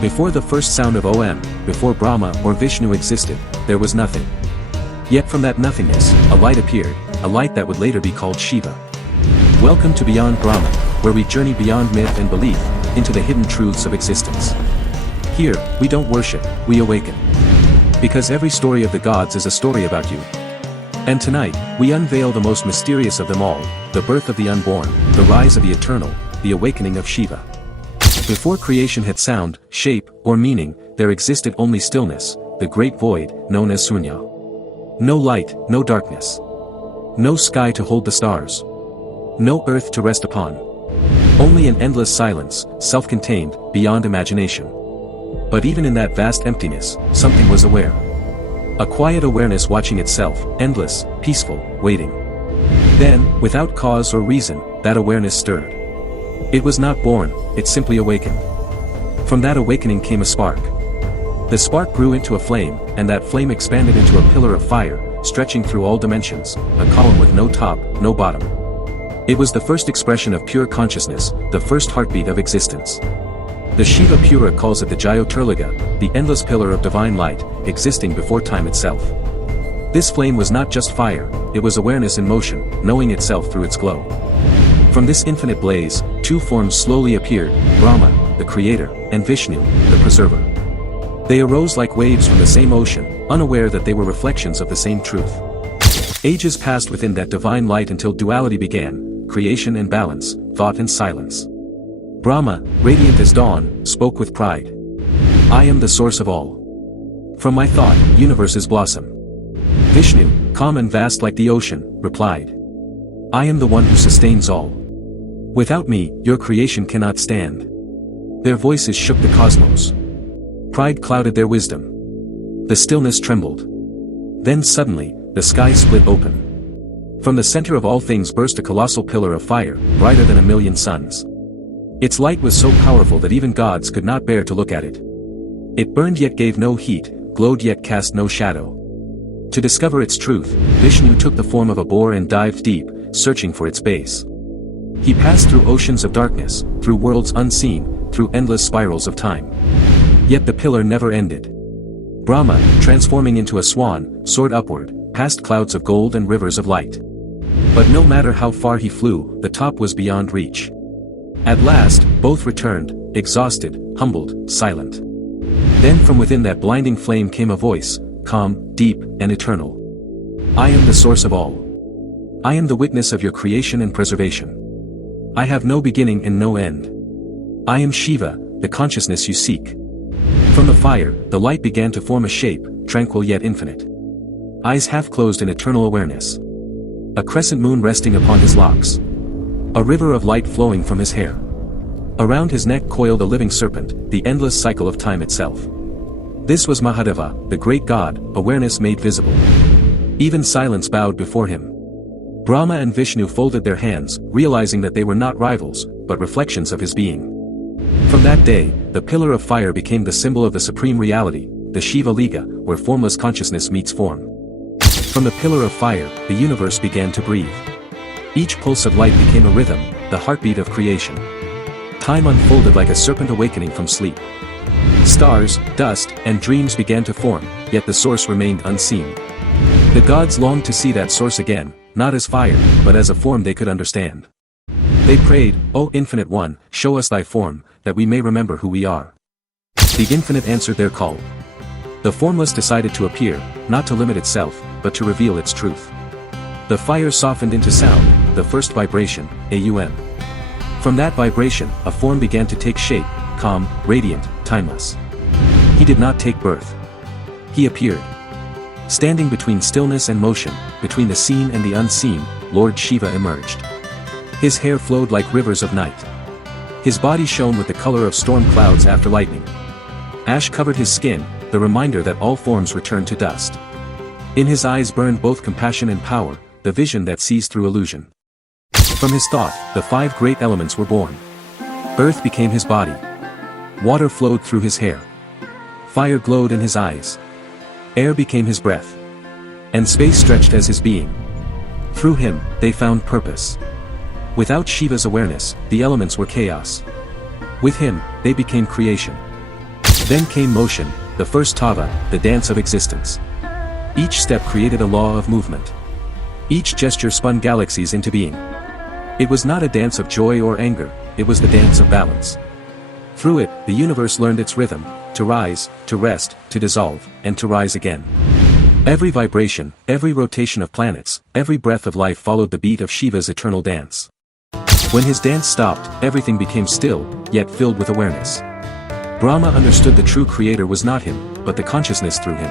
Before the first sound of Om, before Brahma or Vishnu existed, there was nothing. Yet from that nothingness, a light appeared, a light that would later be called Shiva. Welcome to Beyond Brahman, where we journey beyond myth and belief, into the hidden truths of existence. Here, we don't worship, we awaken. Because every story of the gods is a story about you. And tonight, we unveil the most mysterious of them all, the birth of the unborn, the rise of the eternal, the awakening of Shiva. Before creation had sound, shape, or meaning, there existed only stillness, the great void, known as Śūnya. No light, no darkness. No sky to hold the stars. No earth to rest upon. Only an endless silence, self-contained, beyond imagination. But even in that vast emptiness, something was aware. A quiet awareness watching itself, endless, peaceful, waiting. Then, without cause or reason, that awareness stirred. It was not born, it simply awakened. From that awakening came a spark. The spark grew into a flame, and that flame expanded into a pillar of fire, stretching through all dimensions, a column with no top, no bottom. It was the first expression of pure consciousness, the first heartbeat of existence. The Shiva Pura calls it the Jyotirlinga, the endless pillar of divine light, existing before time itself. This flame was not just fire, it was awareness in motion, knowing itself through its glow. From this infinite blaze, two forms slowly appeared, Brahma, the creator, and Vishnu, the preserver. They arose like waves from the same ocean, unaware that they were reflections of the same truth. Ages passed within that divine light until duality began, creation and balance, thought and silence. Brahma, radiant as dawn, spoke with pride. I am the source of all. From my thought, universes blossom. Vishnu, calm and vast like the ocean, replied. I am the one who sustains all. Without me, your creation cannot stand. Their voices shook the cosmos. Pride clouded their wisdom. The stillness trembled. Then suddenly, the sky split open. From the center of all things burst a colossal pillar of fire, brighter than a million suns. Its light was so powerful that even gods could not bear to look at it. It burned yet gave no heat, glowed yet cast no shadow. To discover its truth, Vishnu took the form of a boar and dived deep, searching for its base. He passed through oceans of darkness, through worlds unseen, through endless spirals of time. Yet the pillar never ended. Brahma, transforming into a swan, soared upward, past clouds of gold and rivers of light. But no matter how far he flew, the top was beyond reach. At last, both returned, exhausted, humbled, silent. Then from within that blinding flame came a voice, calm, deep, and eternal. I am the source of all. I am the witness of your creation and preservation. I have no beginning and no end. I am Shiva, the consciousness you seek. From the fire, the light began to form a shape, tranquil yet infinite. Eyes half closed in eternal awareness. A crescent moon resting upon his locks. A river of light flowing from his hair. Around his neck coiled a living serpent, the endless cycle of time itself. This was Mahadeva, the great god, awareness made visible. Even silence bowed before him. Brahma and Vishnu folded their hands, realizing that they were not rivals, but reflections of his being. From that day, the pillar of fire became the symbol of the supreme reality, the Shiva Liṅga, where formless consciousness meets form. From the pillar of fire, the universe began to breathe. Each pulse of light became a rhythm, the heartbeat of creation. Time unfolded like a serpent awakening from sleep. Stars, dust, and dreams began to form, yet the source remained unseen. The gods longed to see that source again, not as fire, but as a form they could understand. They prayed, O Infinite One, show us thy form, that we may remember who we are. The Infinite answered their call. The Formless decided to appear, not to limit itself, but to reveal its truth. The fire softened into sound, the first vibration, Aum. From that vibration, a form began to take shape, calm, radiant, timeless. He did not take birth. He appeared. Standing between stillness and motion, between the seen and the unseen, Lord Shiva emerged. His hair flowed like rivers of night. His body shone with the color of storm clouds after lightning. Ash covered his skin, the reminder that all forms return to dust. In his eyes burned both compassion and power, the vision that sees through illusion. From his thought, the five great elements were born. Earth became his body. Water flowed through his hair. Fire glowed in his eyes. Air became his breath. And space stretched as his being. Through him, they found purpose. Without Shiva's awareness, the elements were chaos. With him, they became creation. Then came motion, the first tava, the dance of existence. Each step created a law of movement. Each gesture spun galaxies into being. It was not a dance of joy or anger, it was the dance of balance. Through it, the universe learned its rhythm, to rise, to rest, to dissolve, and to rise again. Every vibration, every rotation of planets, every breath of life followed the beat of Shiva's eternal dance. When his dance stopped, everything became still, yet filled with awareness. Brahma understood the true creator was not him, but the consciousness through him.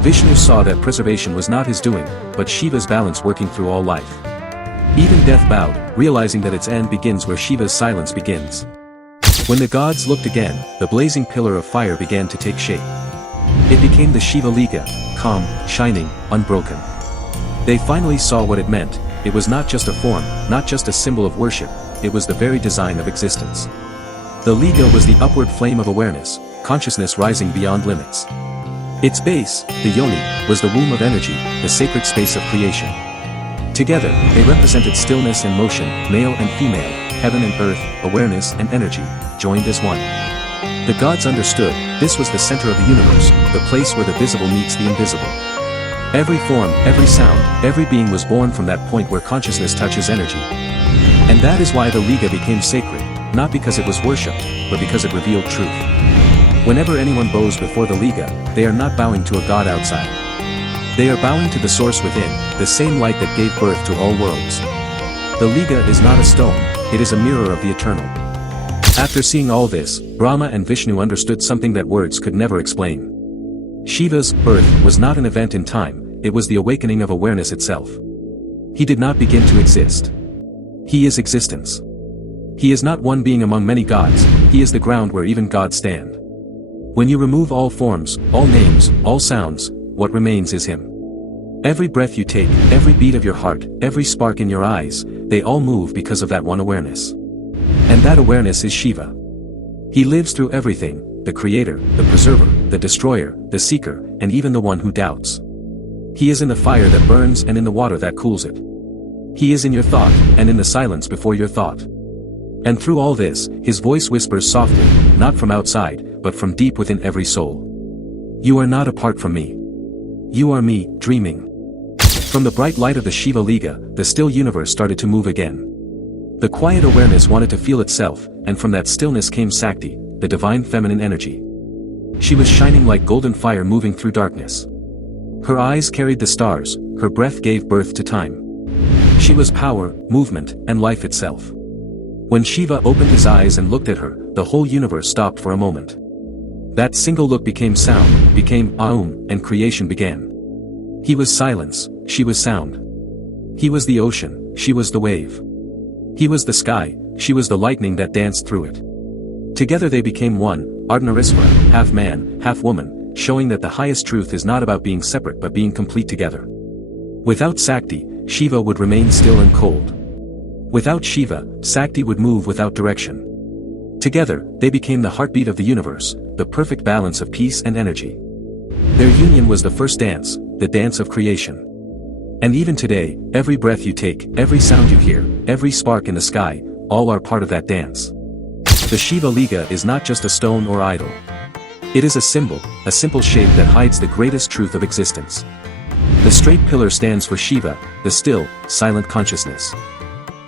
Vishnu saw that preservation was not his doing, but Shiva's balance working through all life. Even death bowed, realizing that its end begins where Shiva's silence begins. When the gods looked again, the blazing pillar of fire began to take shape. It became the Shiva Liṅga, calm, shining, unbroken. They finally saw what it meant. It was not just a form, not just a symbol of worship, it was the very design of existence. The Liṅga was the upward flame of awareness, consciousness rising beyond limits. Its base, the yoni, was the womb of energy, the sacred space of creation. Together, they represented stillness and motion, male and female, heaven and earth, awareness and energy, joined as one. The gods understood, this was the center of the universe, the place where the visible meets the invisible. Every form, every sound, every being was born from that point where consciousness touches energy. And that is why the Liṅga became sacred, not because it was worshipped, but because it revealed truth. Whenever anyone bows before the Liṅga, they are not bowing to a god outside. They are bowing to the source within, the same light that gave birth to all worlds. The Liṅga is not a stone, it is a mirror of the eternal. After seeing all this, Brahma and Vishnu understood something that words could never explain. Shiva's birth was not an event in time, it was the awakening of awareness itself. He did not begin to exist. He is existence. He is not one being among many gods, he is the ground where even gods stand. When you remove all forms, all names, all sounds, what remains is him. Every breath you take, every beat of your heart, every spark in your eyes, they all move because of that one awareness. And that awareness is Shiva. He lives through everything, the creator, the preserver, the destroyer, the seeker, and even the one who doubts. He is in the fire that burns and in the water that cools it. He is in your thought, and in the silence before your thought. And through all this, his voice whispers softly, not from outside, but from deep within every soul. You are not apart from me. You are me, dreaming. From the bright light of the Shiva Liṅga, the still universe started to move again. The quiet awareness wanted to feel itself, and from that stillness came Śakti, the divine feminine energy. She was shining like golden fire moving through darkness. Her eyes carried the stars, her breath gave birth to time. She was power, movement, and life itself. When Shiva opened his eyes and looked at her, the whole universe stopped for a moment. That single look became sound, became Aum, and creation began. He was silence, she was sound. He was the ocean, she was the wave. He was the sky, she was the lightning that danced through it. Together they became one, Ardnarisvara, half man, half woman, showing that the highest truth is not about being separate but being complete together. Without Śakti, Shiva would remain still and cold. Without Shiva, Śakti would move without direction. Together, they became the heartbeat of the universe, the perfect balance of peace and energy. Their union was the first dance, the dance of creation. And even today, every breath you take, every sound you hear, every spark in the sky, all are part of that dance. The Shiva Liṅga is not just a stone or idol. It is a symbol, a simple shape that hides the greatest truth of existence. The straight pillar stands for Shiva, the still, silent consciousness.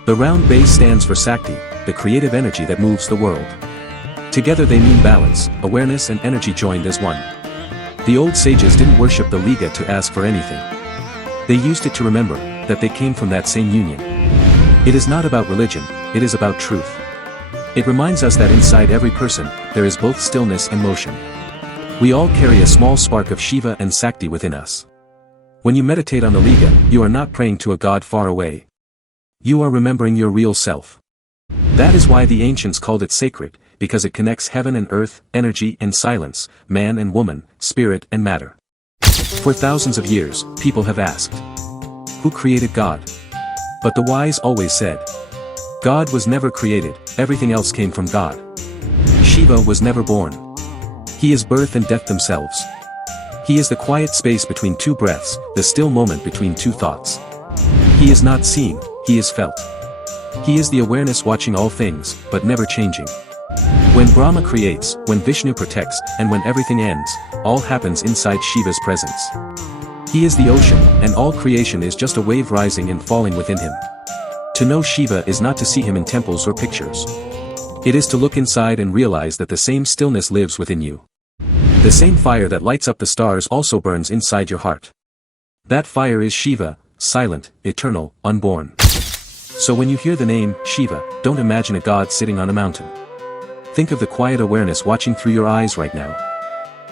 The round base stands for Śakti, the creative energy that moves the world. Together they mean balance, awareness and energy joined as one. The old sages didn't worship the Liṅga to ask for anything. They used it to remember that they came from that same union. It is not about religion, it is about truth. It reminds us that inside every person, there is both stillness and motion. We all carry a small spark of Shiva and Śakti within us. When you meditate on the Liṅga, you are not praying to a god far away. You are remembering your real self. That is why the ancients called it sacred, because it connects heaven and earth, energy and silence, man and woman, spirit and matter. For thousands of years, people have asked, who created God? But the wise always said, God was never created, everything else came from God. Shiva was never born. He is birth and death themselves. He is the quiet space between two breaths, the still moment between two thoughts. He is not seen, he is felt. He is the awareness watching all things, but never changing. When Brahma creates, when Vishnu protects, and when everything ends, all happens inside Shiva's presence. He is the ocean, and all creation is just a wave rising and falling within him. To know Shiva is not to see him in temples or pictures. It is to look inside and realize that the same stillness lives within you. The same fire that lights up the stars also burns inside your heart. That fire is Shiva, silent, eternal, unborn. So when you hear the name, Shiva, don't imagine a god sitting on a mountain. Think of the quiet awareness watching through your eyes right now.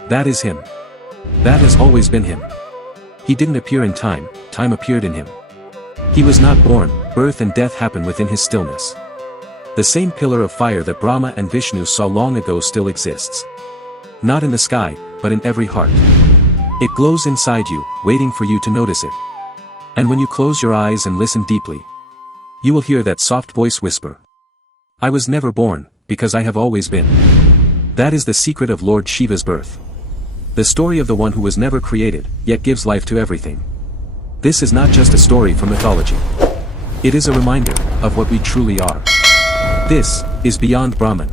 That is him. That has always been him. He didn't appear in time, time appeared in him. He was not born, birth and death happen within his stillness. The same pillar of fire that Brahma and Vishnu saw long ago still exists. Not in the sky, but in every heart. It glows inside you, waiting for you to notice it. And when you close your eyes and listen deeply, you will hear that soft voice whisper, "I was never born, because I have always been." That is the secret of Lord Shiva's birth. The story of the one who was never created, yet gives life to everything. This is not just a story from mythology. It is a reminder of what we truly are. This is Beyond Brahman.